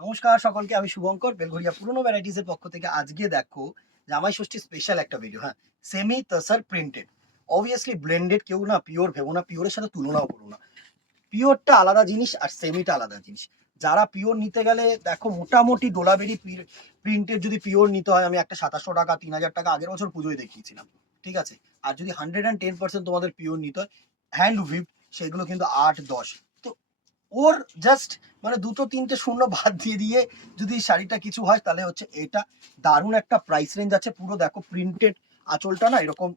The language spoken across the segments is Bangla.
নমস্কার সকলকে, আমি শুভঙ্কর বেলঘরিয়া পুরনো ভ্যারাইটিসের পক্ষ থেকে। আজকে দেখো জামাই ষষ্ঠী স্পেশাল একটা ভিডিও। হ্যাঁ, semi tussar printed, obviously blended. কেউ না পিওর ভেবো না, পিওরের সাথে তুলনাও করো না। পিওরটা আলাদা জিনিস আর সেমিটা আলাদা জিনিস। যারা পিওর নিতে গেলে দেখো, মোটামুটি ডোলাবেরি প্রিন্টের যদি পিওর নিতে হয়, আমি একটা 2700 টাকা 3000 টাকা আগের বছর পুজোয় দেখিয়েছিলাম, ঠিক আছে। আর যদি 110% তোমাদের পিওর নিতে হয় হ্যান্ড উইভ, সেগুলো কিন্তু 8-10। তো ওর জাস্ট মানে দুটো তিনটে শূন্য বাদ দিয়ে দিয়ে যদি শাড়িটা কিছু হয়, তাহলে হচ্ছে এটা দারুণ একটা প্রাইস রেঞ্জ আছে। পুরো দেখো প্রিন্টেড আঁচলটা না এরকম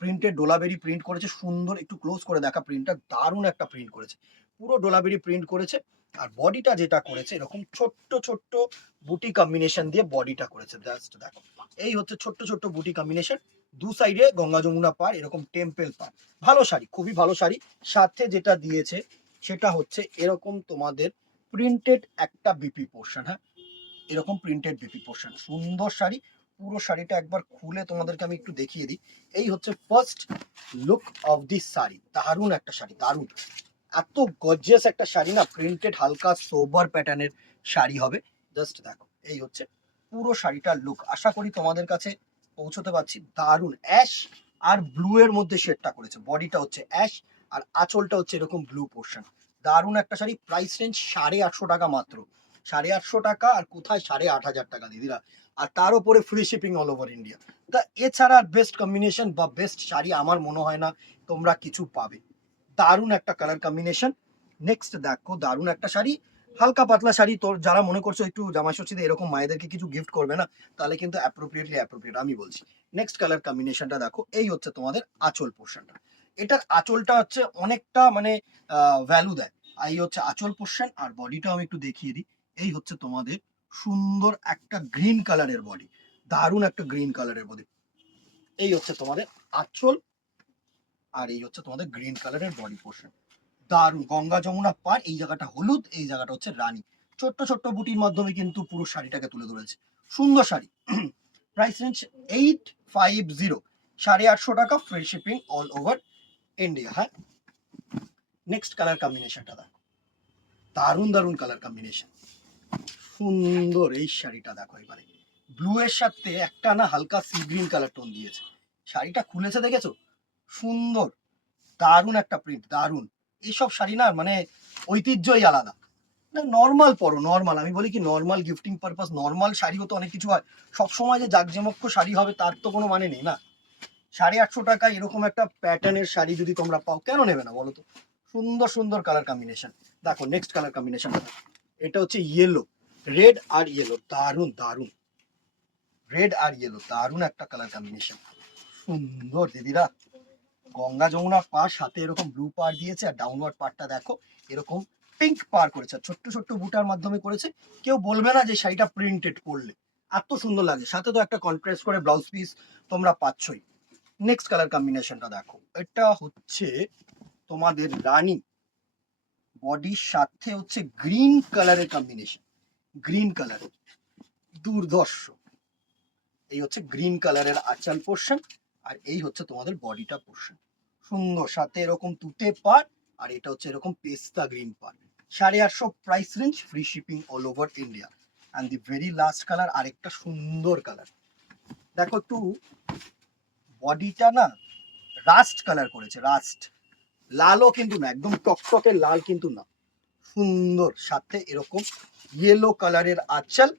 প্রিন্টেড ডোলাবেরি প্রিন্ট করেছে, সুন্দর। একটু ক্লোজ করে দেখা প্রিন্টটা, দারুণ একটা প্রিন্ট করেছে, পুরো ডোলাবেরি প্রিন্ট করেছে। আর বডিটা যেটা করেছে এরকম ছোট্ট ছোট্ট বুটি কম্বিনেশন দিয়ে বডিটা করেছে। জাস্ট দেখো, এই হচ্ছে ছোট্ট ছোট্ট বুটি কম্বিনেশন, দু সাইডে গঙ্গা যমুনা পার, এরকম টেম্পেল পার। ভালো শাড়ি, খুবই ভালো শাড়ি। সাথে যেটা দিয়েছে সেটা হচ্ছে এরকম তোমাদের প্রিন্টেড একটা বিপি পোর্শন। হ্যাঁ, এরকম প্রিন্টেড বিপি পোর্শন, সুন্দর শাড়ি। পুরো শাড়িটা একবার খুলে তোমাদেরকে আমি একটু দেখিয়ে দিই। এই হচ্ছে first look of this sari. দারুণ একটা শাড়ি, দারুণ। এত গর্জিয়াস একটা শাড়ি না, প্রিন্টেড হালকা সোবার প্যাটার্নের শাড়ি হবে। জাস্ট দেখো, এই হচ্ছে পুরো শাড়িটার লুক। আশা করি তোমাদের কাছে পৌঁছতে পারছি। দারুণ অ্যাশ আর ব্লু এর মধ্যে শেডটা করেছে। বডিটা হচ্ছে অ্যাশ আর আঁচলটা হচ্ছে এরকম ব্লু পোর্শন। দারুণ একটা শাড়ি। প্রাইস রেঞ্জ 850 টাকা মাত্র। 850 টাকা, আর কোথায় 8500 টাকা দিদিরা। আর তার উপরে free shipping all over India. তা এছাড়া বেস্ট কম্বিনেশন বা বেস্ট শাড়ি আমার মনে হয় না তোমরা কিছু পাবে। দারুণ একটা কালার কম্বিনেশন। নেক্সট দেখো, দারুণ একটা শাড়ি, হালকা পাতলা শাড়ি। তোর যারা মনে করছো একটু জামাই ষষ্ঠীতে এরকম মায়েদেরকে কিছু গিফট করবে না, তাহলে কিন্তু অ্যাপ্রোপ্রিয়েট আমি বলছি। নেক্সট কালার কম্বিনেশনটা দেখো, এই হচ্ছে তোমাদের আঁচল পোর্শনটা। এটার আঁচলটা হচ্ছে অনেকটা মানে ভ্যালু দেয়। আর এই হচ্ছে আঁচল পোর্শন। আর বডিটাও আমি একটু দেখিয়ে দিই। এই হচ্ছে তোমাদের সুন্দর একটা গ্রিন কালারের বডি, দারুণ একটা গ্রিন কালারের বডি। এই হচ্ছে তোমাদের আঁচল, আর এই হচ্ছে তোমাদের গ্রিন কালারের বডি পোর্শন। দারুণ গঙ্গা যমুনা পার, এই জায়গাটা হলুদ, এই জায়গাটা হচ্ছে রানী। ছোট্ট ছোট্ট বুটির মাধ্যমে কিন্তু পুরো শাড়িটাকে তুলে ধরেছে। সুন্দর শাড়ি। প্রাইস রেঞ্জ 850, 850 টাকা, free shipping all over India. হ্যাঁ, নেক্সট কালার কম্বিনেশনটা দেখো, দারুণ দারুণ কালার কম্বিনেশন, সুন্দর। এই শাড়িটা দেখো, এবারে ব্লু এর সাথে একটা না হালকা সি গ্রিন কালার টোন দিয়েছে। শাড়িটা খুলেছে দেখেছো, সুন্দর, দারুণ একটা প্রিন্ট, দারুণ। এইসব শাড়ি না মানে ঐতিহ্যই আলাদা। না, নর্মাল পরো, নর্মাল। আমি বলি কি, নর্মাল গিফটিং পারপাস, নর্মাল শাড়িও তো অনেক কিছু হয়। সবসময় যে জাঁকজমক্য শাড়ি হবে তার তো কোনো মানে নেই না। 850 টাকা এরকম একটা প্যাটার্নের শাড়ি যদি তোমরা পাও, কেন নেবে না বলো তো। সুন্দর সুন্দর কালার কম্বিনেশন। দেখো নেক্সট কালার কম্বিনেশন, এটা হচ্ছে ইয়েলো, রেড আর ইয়েলো, দারুণ দারুণ। রেড আর ইয়েলো, দারুণ একটা কালার কম্বিনেশন, সুন্দর দিদিরা। গঙ্গা যমুনা পার, সাথে এরকম ব্লু পার দিয়েছে। আর ডাউনওয়ার্ড পারটা দেখো এরকম পিঙ্ক পার করেছে, আর ছোট্ট ছোট্ট বুটার মাধ্যমে করেছে। কেউ বলবে না যে শাড়িটা প্রিন্টেড পরলে এত সুন্দর লাগে। সাথে তো একটা কন্ট্রাস্ট করে ব্লাউজ পিস তোমরা পাচ্ছই। নেক্সট কালার কম্বিনেশনটা দেখো, এটা হচ্ছে তোমাদের রানী, বডির সাথে হচ্ছে গ্রিন কালারের কম্বিনেশন, গ্রিন কালারের, দুর্ধর্ষ। এই হচ্ছে গ্রিন কালারের আঁচল পোর্শন, আর এই হচ্ছে তোমাদের বডিটা পোর্শন। সুন্দর, সাথে এরকম তুতে পার, আর এটা হচ্ছে এরকম পেস্তা green per. 850 price range, free shipping all over India. And the very last colour, আরেকটা সুন্দর কালার। দেখো একটু বডিটা না রাস্ট কালার করেছে, রাস্ট। লালও কিন্তু না, একদম টকটকে লাল কিন্তু না, সুন্দর। সাথে এরকম ইয়েলো কালারের আঁচল,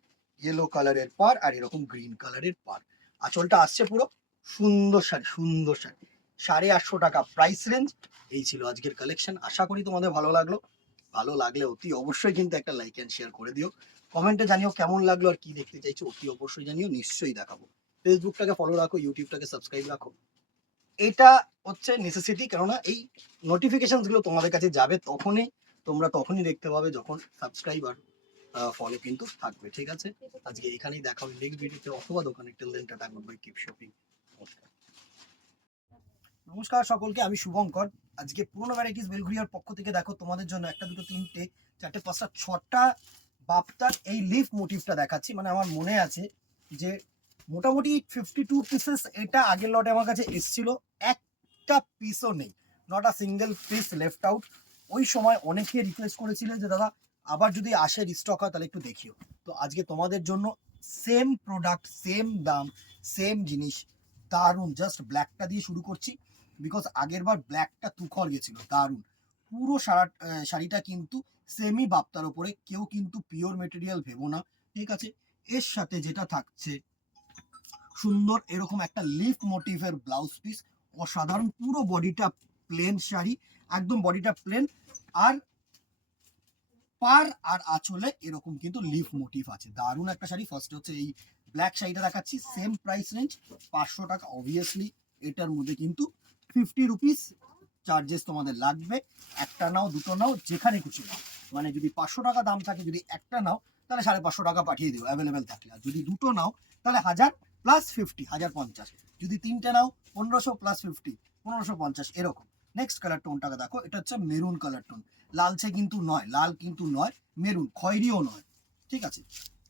ইয়েলো কালারের পার, আর এরকম গ্রিন কালারের পার। আঁচলটা আসছে পুরো। সুন্দর শাড়ি, সুন্দর শাড়ি। 850 টাকা প্রাইস রেঞ্জ। এই ছিল আজকের কালেকশন। আশা করি তোমাদের ভালো লাগলো। ভালো লাগলে অতি অবশ্যই কিন্তু একটা লাইক অ্যান্ড শেয়ার করে দিও। কমেন্টে জানিও কেমন লাগলো আর কি দেখতে চাইছো, অতি অবশ্যই জানিও, নিশ্চয়ই দেখাবো। ফেসবুকটাকে ফলো রাখো, ইউটিউবটাকে সাবস্ক্রাইব রাখো। এটা হচ্ছে নেসেসিটি, কেননা এই নোটিফিকেশন গুলো তোমাদের কাছে যাবে তখনই, তোমরা তখনই দেখতে পাবে যখন সাবস্ক্রাইব আর ফলো কিন্তু থাকবে। ঠিক আছে, আজকে এখানেই দেখা হবে নেক্সট ভিডিওতে অথবা দোকানে। Till then, tata, good bye, keep shopping. নমস্কার। নমস্কার সকলকে, আমি শুভঙ্কর। আজকে পুরনো ভ্যারাইটিস বেলঘরিয়ার পক্ষ থেকে দেখো তোমাদের জন্য একটা দুটো তিনটে চারটে পাঁচটা ছটা বাপ্তার এই লিফ মোটিভটা দেখাচ্ছি। মানে আমার মনে আছে যে মোটামুটি 52 পিসেস এটা আগের লটে আমার কাছে এসেছিল, একটা পিসও নেই, not a single piece left out. ওই সময় অনেকে রিকোয়েস্ট করেছিল যে দাদা আবার যদি আসে রিস্টক হয় তাহলে একটু দেখিও। তো আজকে তোমাদের জন্য সেম প্রোডাক্ট, সেম দাম, সেম জিনিস, দারুণ। জাস্ট ব্ল্যাকটা দিয়ে শুরু করছি, বিকজ আগের বার ব্ল্যাকটা তুখর গেছিল। দারুণ পুরো শাড়িটা কিন্তু সেমি বাপ্তার ওপরে, কেউ কিন্তু পিওর মেটেরিয়াল ভেবো না, ঠিক আছে। এর সাথে যেটা থাকছে সুন্দর এরকম একটা লিফ মোটিভের ব্লাউজ পিস, অসাধারণ। পুরো বডিটা প্লেন শাড়ি, একদম বডিটা প্লেন, আর পার আর আঁচলে এরকম কিন্তু লিফ মোটিভ আছে। দারুণ একটা শাড়ি। ফার্স্ট হচ্ছে এই ব্ল্যাক শাড়িটা দেখাচ্ছি, সেম প্রাইস রেঞ্জ 500 টাকা। অবভিয়াসলি এটার মধ্যে কিন্তু 50 রুপিস চার্জেস তোমাদের লাগবে। একটা নাও, দুটো নাও, যেখানে খুশি নাও। মানে যদি 500 টাকা দাম থাকে, যদি একটা নাও তাহলে 550 টাকা পাঠিয়ে দেবো অ্যাভেলেবেল থাকলে। আর যদি দুটো নাও তাহলে 1000 প্লাস 50, 1050। যদি তিনটে নাও 1500 প্লাস 50, 1550 এরকম। নেক্সট কালার টোনটাকে দেখো, এটা হচ্ছে মেরুন কালার টোন। লালচে কিন্তু নয়, লাল কিন্তু নয়, মেরুন, খয়েরিও নয়, ঠিক আছে।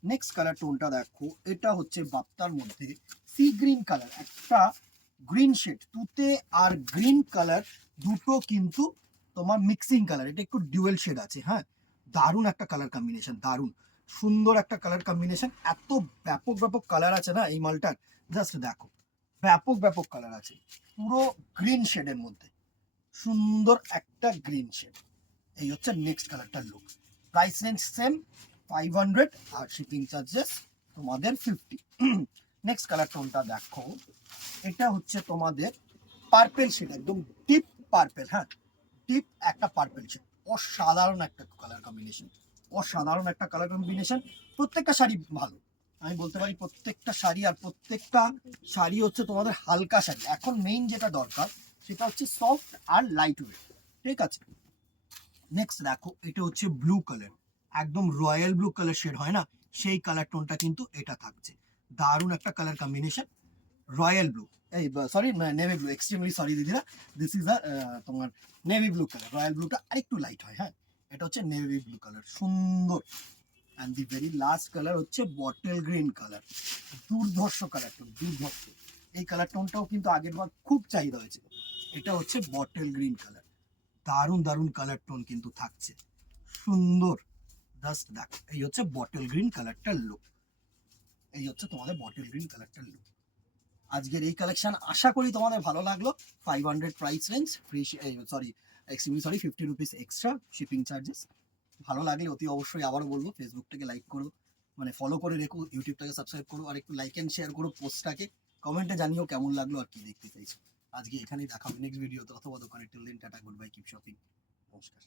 নেক্সট কালার টোনটা দেখো, এটা হচ্ছে বাপ্তার মধ্যে সি গ্রিন কালার, একটা গ্রিন শেড, তুতে আর গ্রিন কালার দুটো কিন্তু তোমার মিক্সিং কালার। এটা একটু ডুয়েল শেড আছে, হ্যাঁ। দারুণ একটা কালার কম্বিনেশন, দারুণ সুন্দর একটা কালার কম্বিনেশন। এত ব্যাপক ব্যাপক কালার আছে না এই মালটার, জাস্ট দেখো, ব্যাপক ব্যাপক কালার আছে। পুরো গ্রিন শেডের মধ্যে সুন্দর একটা গ্রিন শেড। এই হচ্ছে নেক্সট কালারটার লুক। প্রাইস রেঞ্জ সেম 500, আর শিপিং চার্জেস তোমাদের 50। নেক্সট কালার টোনটা দেখো, এটা হচ্ছে তোমাদের পার্পেল শেড, একদম ডিপ পার্পেল, হ্যাঁ, ডিপ একটা পার্পেল শেড। অসাধারণ একটা কালার কম্বিনেশন, অসাধারণ একটা কালার কম্বিনেশন। প্রত্যেকটা শাড়ি ভালো, আমি বলতে পারি প্রত্যেকটা শাড়ি। আর প্রত্যেকটা শাড়ি হচ্ছে তোমাদের হালকা শাড়ি। এখন মেইন যেটা দরকার সেটা হচ্ছে সফট আর লাইট ওয়েট, ঠিক আছে। নেক্সট দেখো, এটা হচ্ছে ব্লু কালার, একদম রয়্যাল ব্লু কালার শেড হয় না, সেই কালার টোনটা কিন্তু এটা থাকছে। দারুণ একটা কালার কম্বিনেশন, রয়্যাল ব্লু, এই sorry navy blue, extremely sorry দিদিরা, দিস ইজ আ তোমার নেভি ব্লু কালার। রয়্যাল ব্লুটা আরেকটু লাইট হয়, হ্যাঁ। এটা হচ্ছে নেভি ব্লু কালার, সুন্দর। And the very last colour হচ্ছে বটল গ্রিন কালার, দুর্ধর্ষ কালার টোন, দুর্ধর্ষ। এই কালার টোনটাও কিন্তু আগের বার খুব চাহিদা হয়েছে। এটা হচ্ছে বটল গ্রিন কালার, দারুণ দারুণ কালার টোন কিন্তু থাকছে, সুন্দর। জাস্ট দেখ, এই হচ্ছে বটল গ্রিন কালারটার লুক, এই হচ্ছে তোমাদের বটল গ্রিন কালারটার লুক। আজকের এই কালেকশন আশা করি তোমাদের ভালো লাগলো। 500 price range, free, sorry extremely sorry, 50 rupees extra shipping charges. ভালো লাগলে অতি অবশ্যই আবারও বলবো, ফেসবুকটাকে লাইক করো, মানে ফলো করে রেখো, ইউটিউবটাকে সাবস্ক্রাইব করো, আর একটু লাইক অ্যান্ড শেয়ার করো পোস্টটাকে। কমেন্টে জানিও কেমন লাগলো আর কি দেখতে চাইছো। আজকে এখানেই দেখা হবে নেক্সট ভিডিওতে অথবা দোকানে। Till then tata, good bye, keep shopping, নমস্কার।